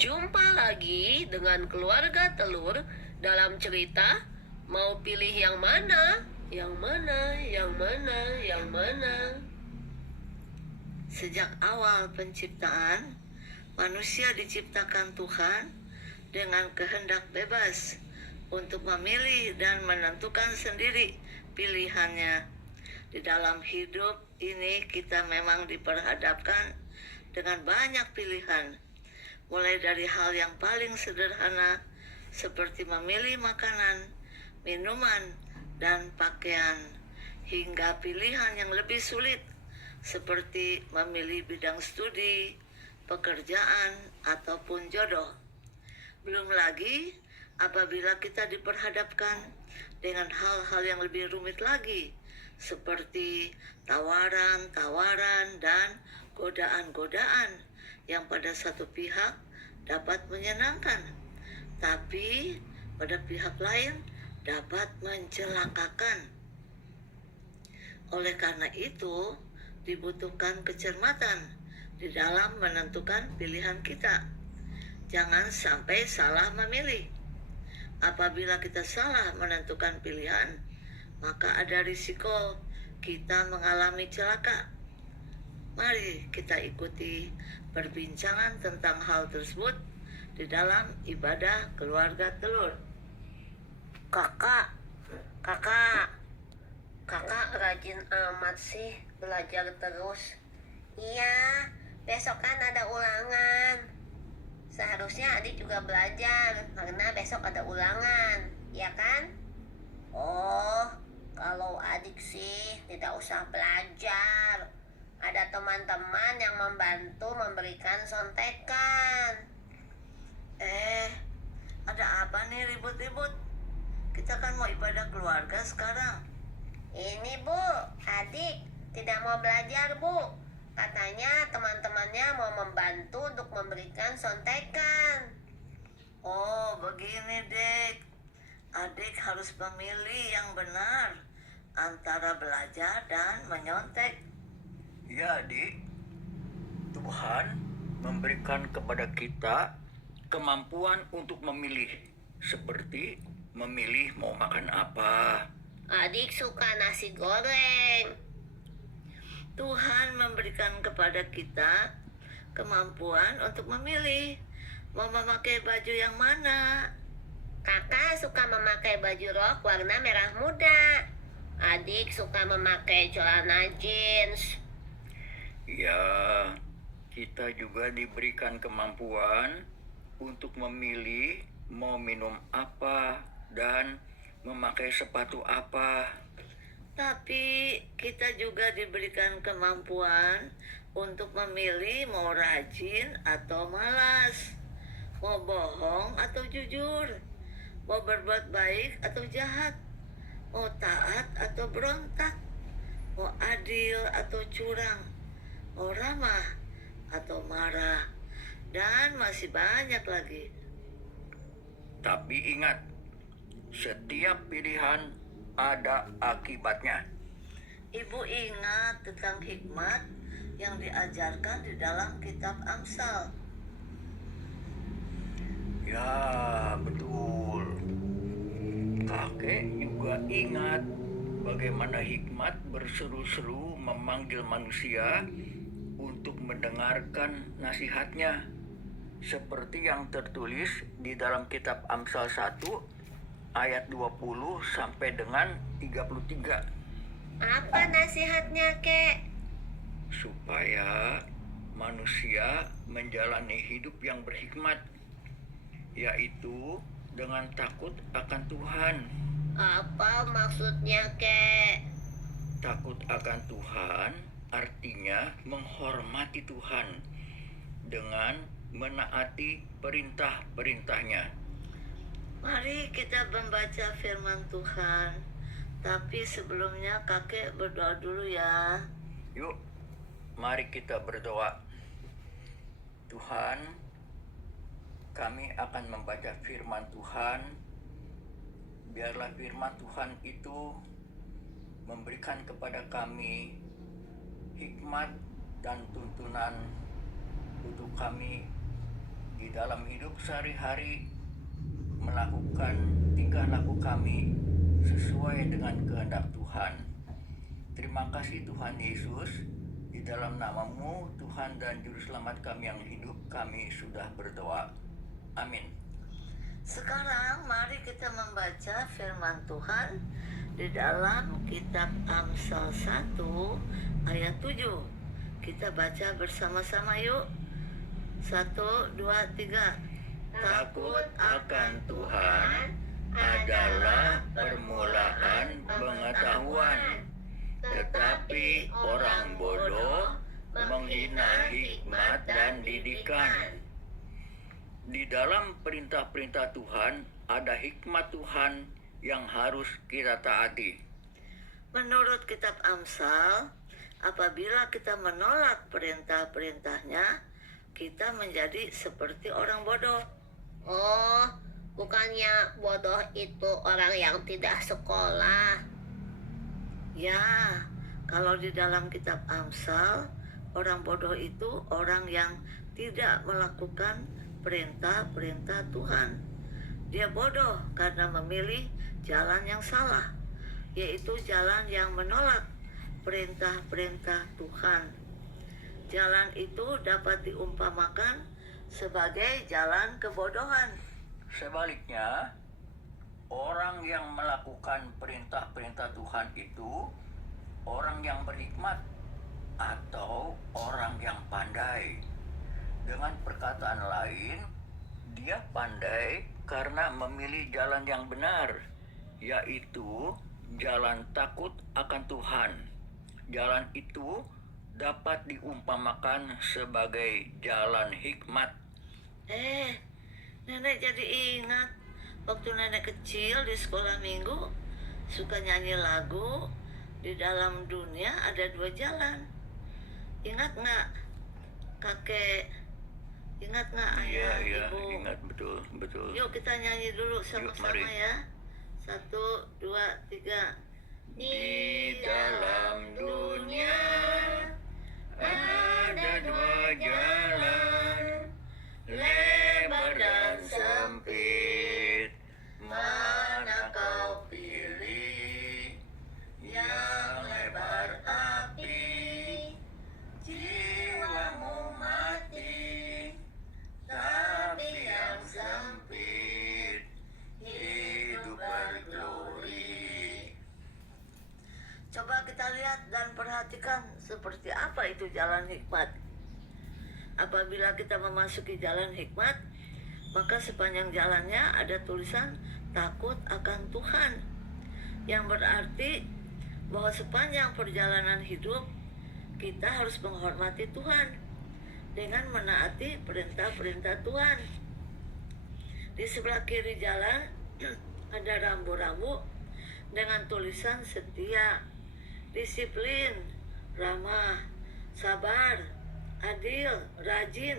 Jumpa lagi dengan keluarga telur dalam cerita mau pilih yang mana? Yang mana? Yang mana? Yang mana? Sejak awal penciptaan, manusia diciptakan Tuhan dengan kehendak bebas untuk memilih dan menentukan sendiri pilihannya. Di dalam hidup ini kita memang diperhadapkan dengan banyak pilihan, mulai dari hal yang paling sederhana seperti memilih makanan, minuman, dan pakaian, hingga pilihan yang lebih sulit seperti memilih bidang studi, pekerjaan, ataupun jodoh. Belum lagi apabila kita diperhadapkan dengan hal-hal yang lebih rumit lagi, seperti tawaran-tawaran dan godaan-godaan yang pada satu pihak dapat menyenangkan, tapi pada pihak lain dapat mencelakakan. Oleh karena itu, dibutuhkan kecermatan di dalam menentukan pilihan kita. Jangan sampai salah memilih. Apabila kita salah menentukan pilihan, maka ada risiko kita mengalami celaka. Mari kita ikuti perbincangan tentang hal tersebut di dalam ibadah keluarga telur. Kakak rajin amat sih belajar terus. Iya, besok kan ada ulangan. Seharusnya adik juga belajar karena besok ada ulangan, ya kan? Oh, kalau adik sih tidak usah belajar. Ada teman-teman yang membantu memberikan sontekan. Ada apa nih ribut-ribut? Kita kan mau ibadah keluarga sekarang. Ini Bu, adik tidak mau belajar Bu. Katanya teman-temannya mau membantu untuk memberikan sontekan. Oh, begini, Dek. Adik harus memilih yang benar antara belajar dan menyontek. Ya, Adik. Tuhan memberikan kepada kita kemampuan untuk memilih, seperti memilih mau makan apa. Adik suka nasi goreng. Tuhan memberikan kepada kita kemampuan untuk memilih mau memakai baju yang mana. Kakak suka memakai baju rok warna merah muda. Adik suka memakai celana jeans. Ya, kita juga diberikan kemampuan untuk memilih mau minum apa dan memakai sepatu apa. Tapi kita juga diberikan kemampuan untuk memilih mau rajin atau malas, mau bohong atau jujur, mau berbuat baik atau jahat, mau taat atau berontak, mau adil atau curang, mau ramah atau marah, dan masih banyak lagi. Tapi ingat, setiap pilihan ada akibatnya. Ibu ingat tentang hikmat yang diajarkan di dalam kitab Amsal. Ya, betul. Kakek juga ingat bagaimana hikmat berseru-seru memanggil manusia untuk mendengarkan nasihatnya, seperti yang tertulis di dalam kitab Amsal 1 ayat 20 sampai dengan 33. Apa nasihatnya, Kek? Supaya manusia menjalani hidup yang berhikmat, yaitu dengan takut akan Tuhan. Apa maksudnya, Kek? Takut akan Tuhan artinya menghormati Tuhan dengan menaati perintah-perintahnya. Mari kita membaca firman Tuhan. Tapi sebelumnya kakek berdoa dulu ya. Yuk, mari kita berdoa. Tuhan, kami akan membaca firman Tuhan. Biarlah firman Tuhan itu memberikan kepada kami hikmat dan tuntunan untuk kami di dalam hidup sehari-hari melakukan tingkah laku kami sesuai dengan kehendak Tuhan. Terima kasih Tuhan Yesus, di dalam nama-Mu Tuhan dan Juru Selamat kami yang hidup, kami sudah berdoa. Amin. Sekarang mari kita membaca firman Tuhan di dalam kitab Amsal 1 ayat 7. Kita baca bersama-sama yuk. 1, 2, 3. Takut akan Tuhan adalah permulaan pengetahuan, tetapi orang bodoh menghina hikmat dan didikan. Di dalam perintah-perintah Tuhan ada hikmat Tuhan yang harus kita taati. Menurut kitab Amsal, apabila kita menolak perintah-perintahnya, kita menjadi seperti orang bodoh. Oh, bukannya bodoh itu orang yang tidak sekolah. Ya, kalau di dalam kitab Amsal, orang bodoh itu orang yang tidak melakukan perintah-perintah Tuhan. Dia bodoh karena memilih jalan yang salah, yaitu jalan yang menolak perintah-perintah Tuhan. Jalan itu dapat diumpamakan sebagai jalan kebodohan. Sebaliknya, orang yang melakukan perintah-perintah Tuhan itu orang yang berhikmat atau orang yang pandai. Dengan perkataan lain, dia pandai karena memilih jalan yang benar, yaitu jalan takut akan Tuhan. Jalan itu dapat diumpamakan sebagai jalan hikmat. Nenek jadi ingat waktu nenek kecil di sekolah minggu suka nyanyi lagu Di Dalam Dunia Ada Dua Jalan. Ingat nggak kakek? Ingat nggak ayah, Iya, ibu? ingat, betul. Yuk kita nyanyi dulu sama-sama mari. ya. 1, 2, 3. Di dalam dunia ada dua jalan, lebar dan sempit. Mana kau pilih? Yang lebar api, jiwamu mati. Tapi yang sempit, hidup berglori. Coba kita lihat dan perhatikan seperti apa itu jalan hikmat. Apabila kita memasuki jalan hikmat, maka sepanjang jalannya ada tulisan takut akan Tuhan, yang berarti bahwa sepanjang perjalanan hidup kita harus menghormati Tuhan dengan menaati perintah-perintah Tuhan. Di sebelah kiri jalan ada rambu-rambu dengan tulisan setia, disiplin, ramah, sabar, adil, rajin.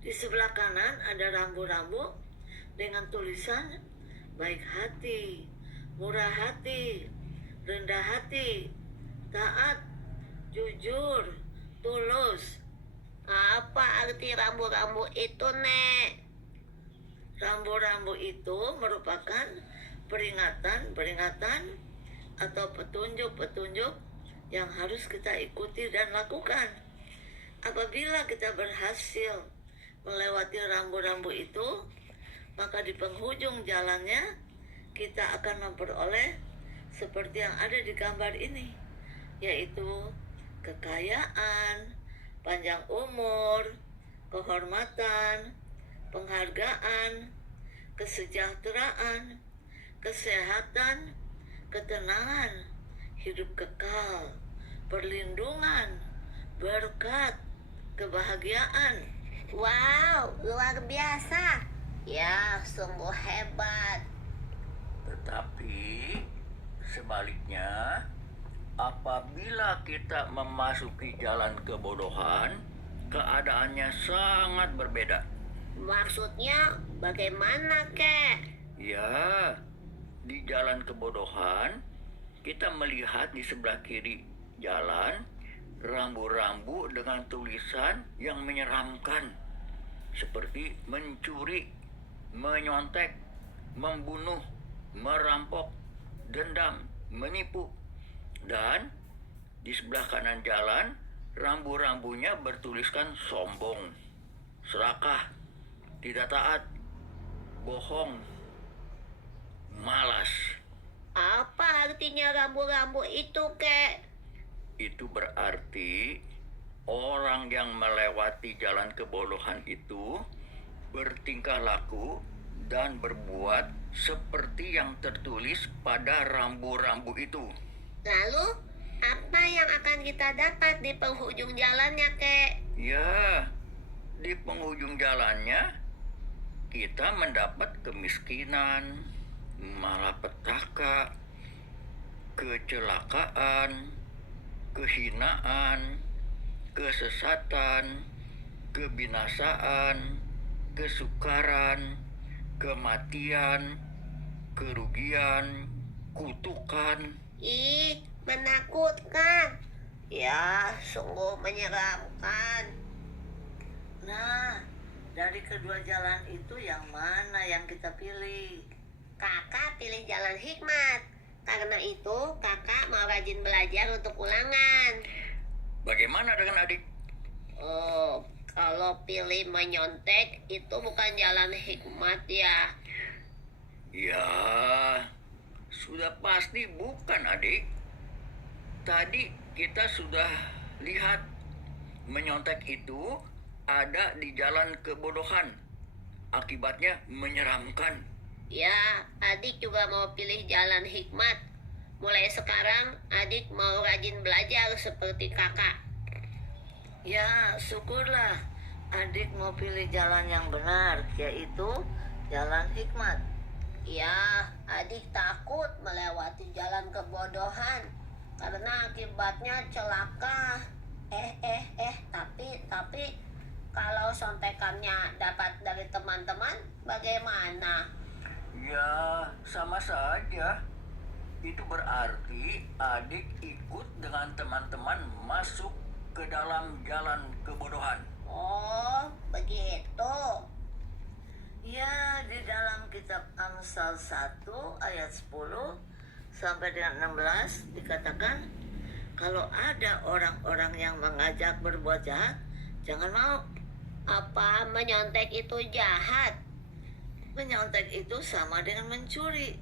Di sebelah kanan ada rambu-rambu dengan tulisan baik hati, murah hati, rendah hati, taat, jujur, tulus. Apa arti rambu-rambu itu, Nek? Rambu-rambu itu merupakan peringatan-peringatan atau petunjuk-petunjuk yang harus kita ikuti dan lakukan. Apabila kita berhasil melewati rambu-rambu itu, maka di penghujung jalannya kita akan memperoleh seperti yang ada di gambar ini, yaitu kekayaan, panjang umur, kehormatan, penghargaan, kesejahteraan, kesehatan, ketenangan, hidup kekal, perlindungan, berkat, kebahagiaan. Wow, luar biasa. Ya, sungguh hebat. Tetapi sebaliknya, apabila kita memasuki jalan kebodohan, keadaannya sangat berbeda. Maksudnya bagaimana, Kek? Ya, di jalan kebodohan, kita melihat di sebelah kiri jalan rambu-rambu dengan tulisan yang menyeramkan, seperti mencuri, menyontek, membunuh, merampok, dendam, menipu. Dan di sebelah kanan jalan, rambu-rambunya bertuliskan sombong, serakah, tidak taat, bohong, malas. Apa artinya rambu-rambu itu, kek? Itu berarti orang yang melewati jalan kebodohan itu bertingkah laku dan berbuat seperti yang tertulis pada rambu-rambu itu. Lalu, apa yang akan kita dapat di penghujung jalannya, kek? Ya, di penghujung jalannya kita mendapat kemiskinan, malapetaka, kecelakaan, kehinaan, kesesatan, kebinasaan, kesukaran, kematian, kerugian, kutukan. Ih, menakutkan. Ya, sungguh menyeramkan. Nah, dari kedua jalan itu yang mana yang kita pilih? Kakak pilih jalan hikmat. Karena itu, kakak mau rajin belajar untuk ulangan. Bagaimana dengan adik? Oh, kalau pilih menyontek itu bukan jalan hikmat ya. Ya, sudah pasti bukan adik. Tadi kita sudah lihat menyontek itu ada di jalan kebodohan. Akibatnya menyeramkan. Ya, adik juga mau pilih jalan hikmat. Mulai sekarang, adik mau rajin belajar seperti kakak. Ya, syukurlah adik mau pilih jalan yang benar, yaitu jalan hikmat. Ya, adik takut melewati jalan kebodohan karena akibatnya celaka. Tapi kalau sontekannya dapat dari teman-teman, bagaimana? Ya, sama saja. Itu berarti adik ikut dengan teman-teman masuk ke dalam jalan kebodohan. Oh, begitu. Ya, di dalam kitab Amsal 1 ayat 10 sampai dengan 16 dikatakan, kalau ada orang-orang yang mengajak berbuat jahat, jangan mau. Apa menyontek itu jahat? Menyontek itu sama dengan mencuri.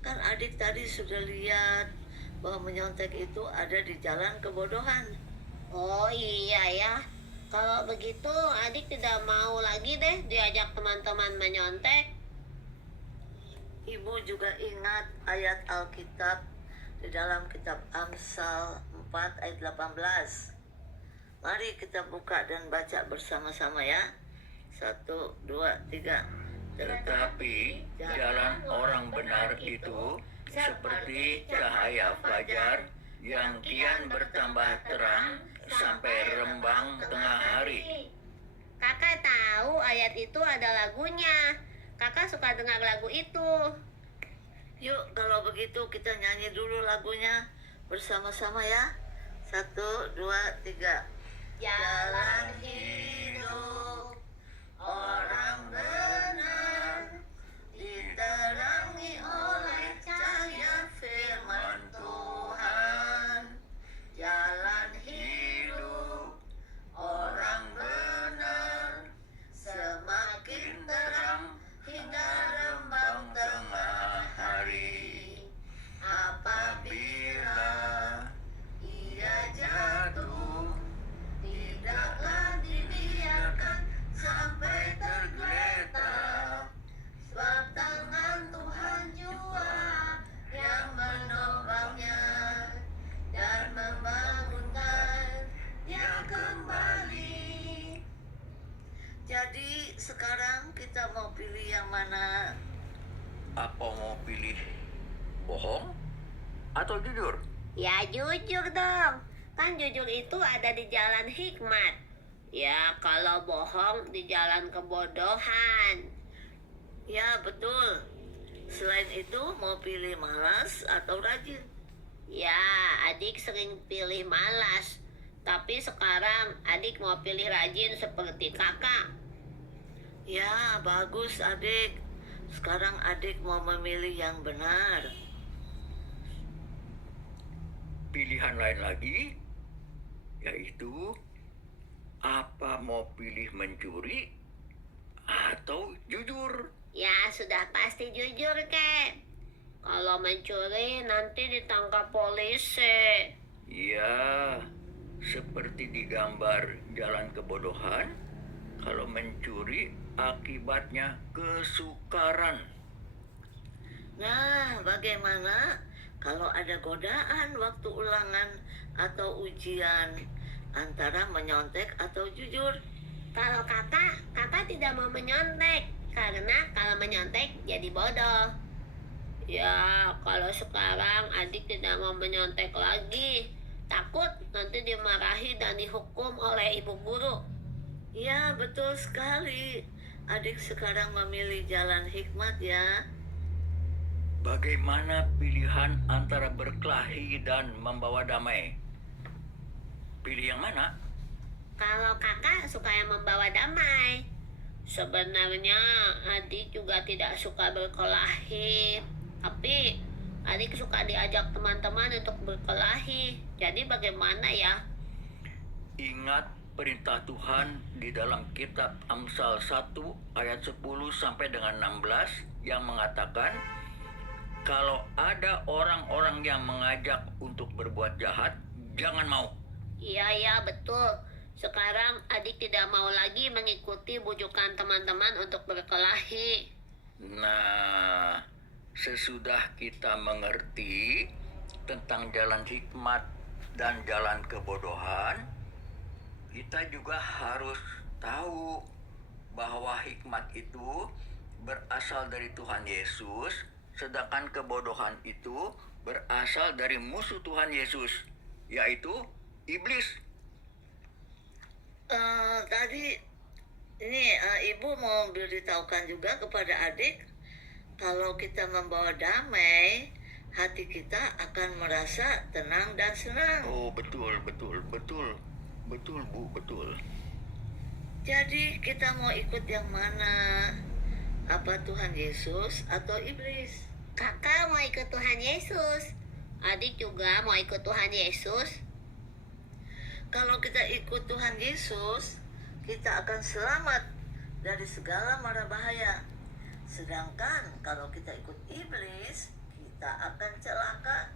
Kan adik tadi sudah lihat bahwa menyontek itu ada di jalan kebodohan. Oh iya ya. Kalau begitu adik tidak mau lagi deh diajak teman-teman menyontek. Ibu juga ingat ayat Alkitab di dalam kitab Amsal 4 ayat 18. Mari kita buka dan baca bersama-sama ya. 1, 2, 3. Tetapi jalan orang benar itu seperti cahaya fajar yang kian bertambah terang sampai rembang tengah hari. Kakak tahu ayat itu ada lagunya. Kakak suka dengar lagu itu. Yuk, kalau begitu kita nyanyi dulu lagunya bersama-sama ya. 1, 2, 3. Jalan hidup orang benar diterangi oleh cahaya firman Tuhan. Jalan hidup orang benar semakin terang hingga rembang tengah hari. Apabila ia jatuh, tidaklah dibiarkan sampai tergeletak, sebab tangan Tuhan jua yang menopangnya dan membangunkan dia kembali. Jadi sekarang kita mau pilih yang mana? Apa mau pilih bohong atau jujur? Ya jujur dong. Kan jujur itu ada di jalan hikmat. Ya kalau bohong di jalan kebodohan. Ya betul. Selain itu mau pilih malas atau rajin? Ya adik sering pilih malas. Tapi sekarang adik mau pilih rajin seperti kakak. Ya, bagus adik. Sekarang adik mau memilih yang benar. Pilihan lain lagi, yaitu apa mau pilih mencuri atau jujur? Ya sudah pasti jujur kek. Kalau mencuri nanti ditangkap polisi. Ya, seperti di gambar jalan kebodohan, kalau mencuri akibatnya kesukaran. Nah, bagaimana kalau ada godaan waktu ulangan atau ujian antara menyontek atau jujur? Kalau kakak tidak mau menyontek. Karena kalau menyontek jadi bodoh. Ya, kalau sekarang adik tidak mau menyontek lagi. Takut nanti dimarahi dan dihukum oleh ibu guru. Ya, betul sekali. Adik sekarang memilih jalan hikmat ya. Bagaimana pilihan antara berkelahi dan membawa damai? Pilih yang mana? Kalau kakak suka yang membawa damai. Sebenarnya adik juga tidak suka berkelahi. Tapi adik suka diajak teman-teman untuk berkelahi. Jadi bagaimana ya? Ingat perintah Tuhan di dalam kitab Amsal 1 ayat 10 sampai dengan 16 yang mengatakan, kalau ada orang-orang yang mengajak untuk berbuat jahat, jangan mau. Iya betul. Sekarang adik tidak mau lagi mengikuti bujukan teman-teman untuk berkelahi. Nah, sesudah kita mengerti tentang jalan hikmat dan jalan kebodohan, kita juga harus tahu bahwa hikmat itu berasal dari Tuhan Yesus, sedangkan kebodohan itu berasal dari musuh Tuhan Yesus, yaitu iblis. Tadi ini ibu mau beritahukan juga kepada adik, kalau kita membawa damai, hati kita akan merasa tenang dan senang. Oh, betul Bu, betul. Jadi kita mau ikut yang mana? Apa Tuhan Yesus atau iblis? Kakak mau ikut Tuhan Yesus. Adik juga mau ikut Tuhan Yesus. Kalau kita ikut Tuhan Yesus, kita akan selamat dari segala mara bahaya. Sedangkan kalau kita ikut iblis, kita akan celaka.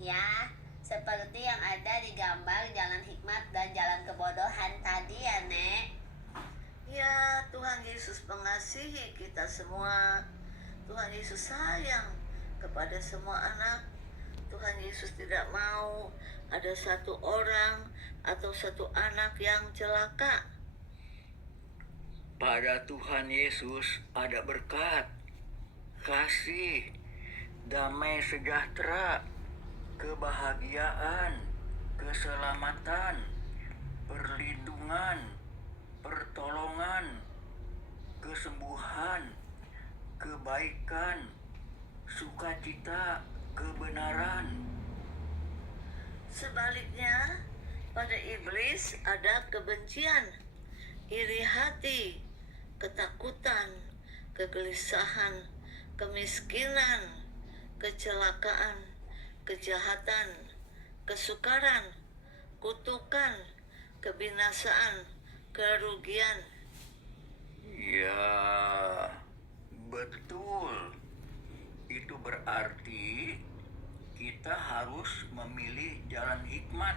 Ya, seperti yang ada di gambar jalan hikmat dan jalan kebodohan tadi ya, Nek. Ya, Tuhan Yesus mengasihi kita semua. Tuhan Yesus sayang kepada semua anak. Tuhan Yesus tidak mau ada satu orang atau satu anak yang celaka. Pada Tuhan Yesus ada berkat, kasih, damai sejahtera, kebahagiaan, keselamatan, perlindungan, pertolongan, kesembuhan, kebaikan, sukacita, kebenaran. Sebaliknya, pada iblis ada kebencian, iri hati, ketakutan, kegelisahan, kemiskinan, kecelakaan, kejahatan, kesukaran, kutukan, kebinasaan, kerugian. Ya, betul. Itu berarti kita harus memilih jalan hikmat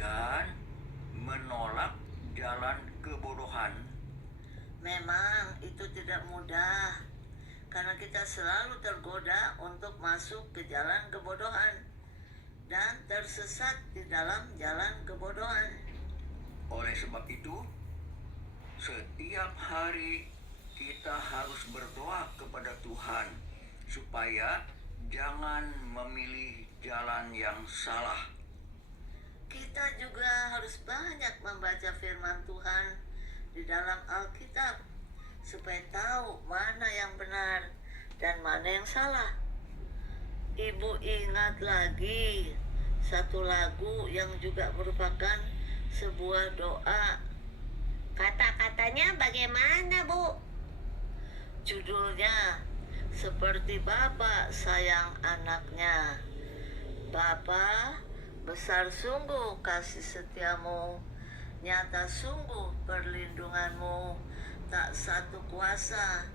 dan menolak jalan kebodohan. Memang itu tidak mudah, karena kita selalu tergoda untuk masuk ke jalan kebodohan dan tersesat di dalam jalan kebodohan. Oleh sebab itu, setiap hari kita harus berdoa kepada Tuhan supaya jangan memilih jalan yang salah. Kita juga harus banyak membaca firman Tuhan di dalam Alkitab supaya tahu mana yang benar dan mana yang salah. Ibu ingat lagi satu lagu yang juga merupakan sebuah doa. Kata-katanya bagaimana, Bu? Judulnya Seperti Bapa Sayang Anaknya. Bapa, besar sungguh kasih setiamu, nyata sungguh perlindunganmu, tak satu kuasa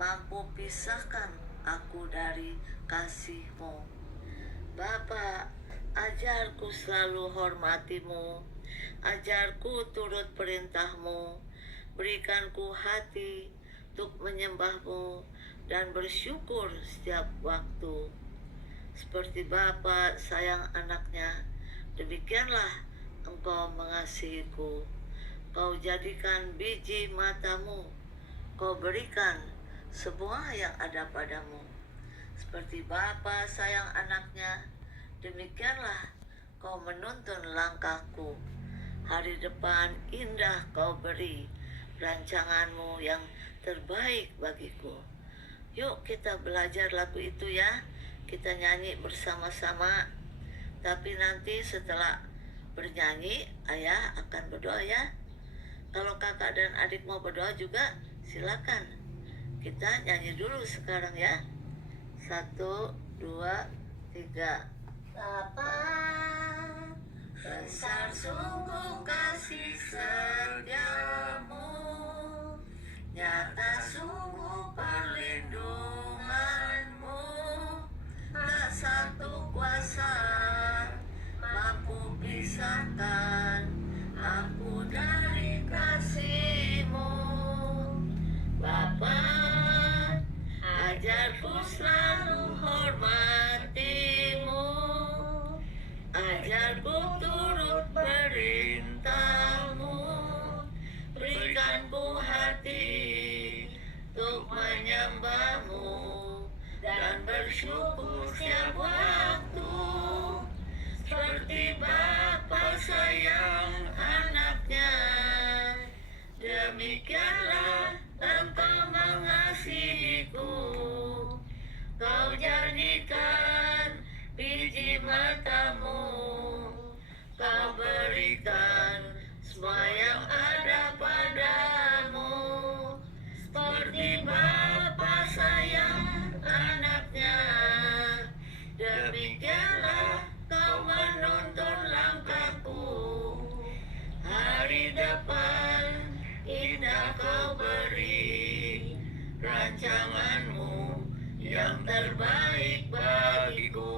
mampu pisahkan aku dari kasihmu. Bapa, ajarku selalu hormatimu, ajarku turut perintahmu, berikanku hati untuk menyembahmu dan bersyukur setiap waktu. Seperti Bapa sayang anaknya, demikianlah Engkau mengasihiku. Kau jadikan biji matamu, Kau berikan semua yang ada padamu. Seperti Bapa sayang anaknya, demikianlah Kau menuntun langkahku. Hari depan indah Kau beri, rancanganmu yang terbaik bagiku. Yuk kita belajar lagu itu ya. Kita nyanyi bersama-sama. Tapi nanti setelah bernyanyi, ayah akan berdoa ya. Kalau kakak dan adik mau berdoa juga, silakan. Kita nyanyi dulu sekarang ya. 1, 2, 3. Bapa, Besar sungguh kasih setiamu, nyata sungguh perlindunganmu, tak satu kuasa mampu pisahkan aku dari kasihmu. Bapa, ajarku selalu hormatimu, ajarku turut perintahmu, berikanku hati untuk menyembahmu dan bersyukur setiap waktu. Seperti Bapa sayang anaknya, demikianlah Engkau mengasihiku. Kau jadikan biji matamu, Kau berikan semua yang ada padamu. Seperti Bapa sayang anaknya, demikianlah Kau menuntun langkahku. Hari depan indah Kau beri, rancanganmu yang terbaik bagiku.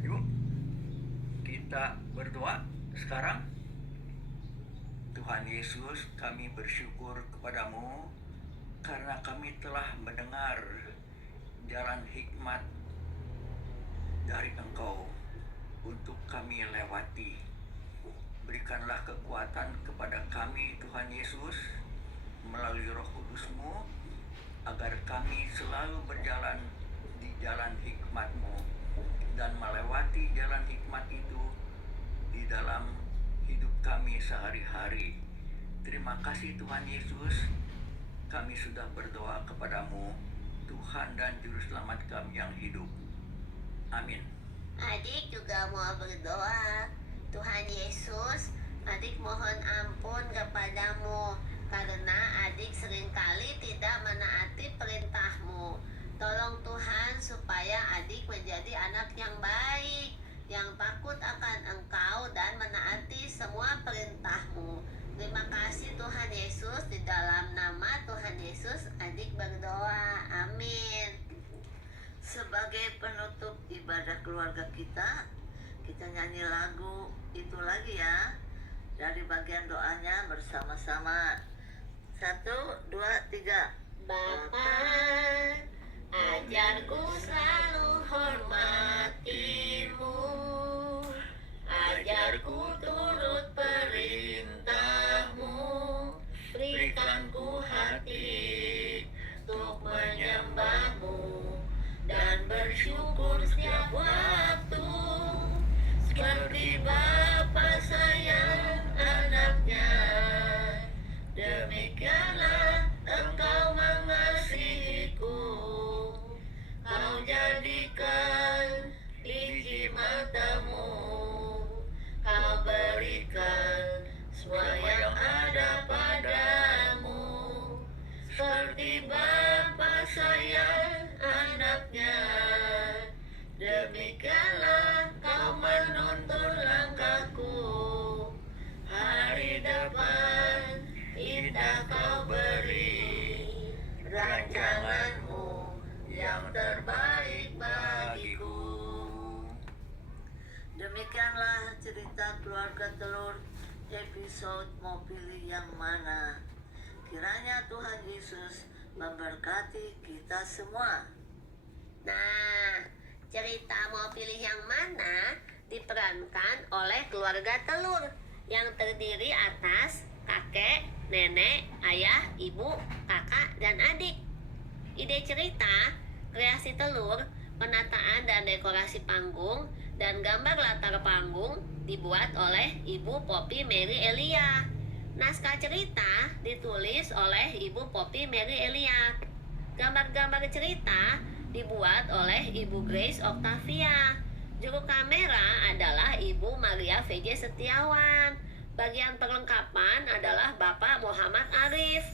Yuk, kita berdoa sekarang. Tuhan Yesus, kami bersyukur kepadamu karena kami telah mendengar jalan hikmat dari Engkau untuk kami lewati. Berikanlah kekuatan kepada kami, Tuhan Yesus, melalui Roh Kudus-Mu, agar kami selalu berjalan di jalan hikmat-Mu dan melewati jalan hikmat itu di dalam hidup kami sehari-hari. Terima kasih Tuhan Yesus, kami sudah berdoa kepadamu, Tuhan dan Juru Selamat kami yang hidup. Amin. Adik juga mau berdoa. Tuhan Yesus, adik mohon ampun kepadamu karena adik seringkali tidak menaati perintah-Mu. Tolong Tuhan supaya adik menjadi anak yang baik, yang takut akan Engkau dan menaati semua perintah-Mu. Terima kasih Tuhan Yesus, di dalam nama Tuhan Yesus adik berdoa. Amin. Sebagai penutup ibadah keluarga kita nyanyi lagu itu lagi ya. Dari bagian doanya bersama-sama. 1, 2, 3. Bapa, ajarku selalu hormatimu, ajarku turut perintahmu, berikanku hati untuk menyembahmu dan bersyukur setiap waktu. Seperti Bapa sayang anaknya, demikianlah Engkau mengasihiku. Kau cerita keluarga telur episode Mau Pilih Yang Mana. Kiranya Tuhan Yesus memberkati kita semua. Nah, cerita Mau Pilih Yang Mana diperankan oleh keluarga telur yang terdiri atas kakek, nenek, ayah, ibu, kakak, dan adik. Ide cerita, kreasi telur, penataan dan dekorasi panggung, dan gambar latar panggung dibuat oleh Ibu Poppy Mary Elia. Naskah cerita ditulis oleh Ibu Poppy Mary Elia. Gambar-gambar cerita dibuat oleh Ibu Grace Octavia. Juru kamera adalah Ibu Maria VJ Setiawan. Bagian perlengkapan adalah Bapak Muhammad Arif.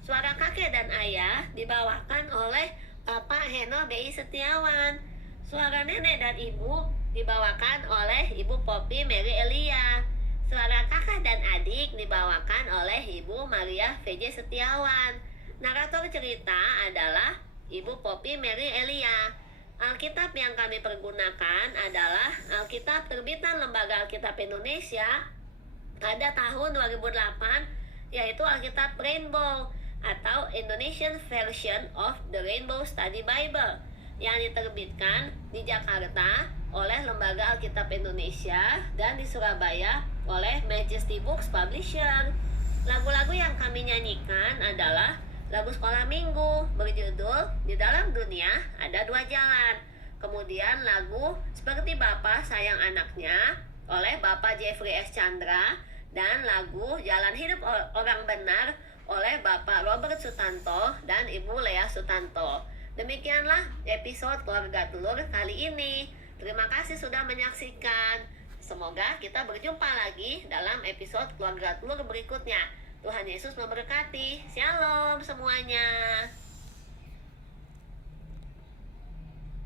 Suara kakek dan ayah dibawakan oleh Bapak Heno BI Setiawan. Suara nenek dan ibu dibawakan oleh Ibu Poppy Mary Elia. Suara kakak dan adik dibawakan oleh Ibu Maria VJ Setiawan. Narator cerita adalah Ibu Poppy Mary Elia. Alkitab yang kami pergunakan adalah Alkitab terbitan Lembaga Alkitab Indonesia pada tahun 2008, yaitu Alkitab Rainbow atau Indonesian Version of the Rainbow Study Bible yang diterbitkan di Jakarta oleh Lembaga Alkitab Indonesia dan di Surabaya oleh Majesty Books Publisher. Lagu-lagu yang kami nyanyikan adalah lagu sekolah minggu berjudul Di Dalam Dunia Ada Dua Jalan. Kemudian lagu Seperti Bapa Sayang Anaknya oleh Bapak Jeffrey S. Chandra, dan lagu Jalan Hidup Orang Benar oleh Bapak Robert Sutanto dan Ibu Lea Sutanto. Demikianlah episode Keluarga Telur kali ini. Terima kasih sudah menyaksikan. Semoga kita berjumpa lagi dalam episode Keluarga Telur berikutnya. Tuhan Yesus memberkati. Shalom semuanya.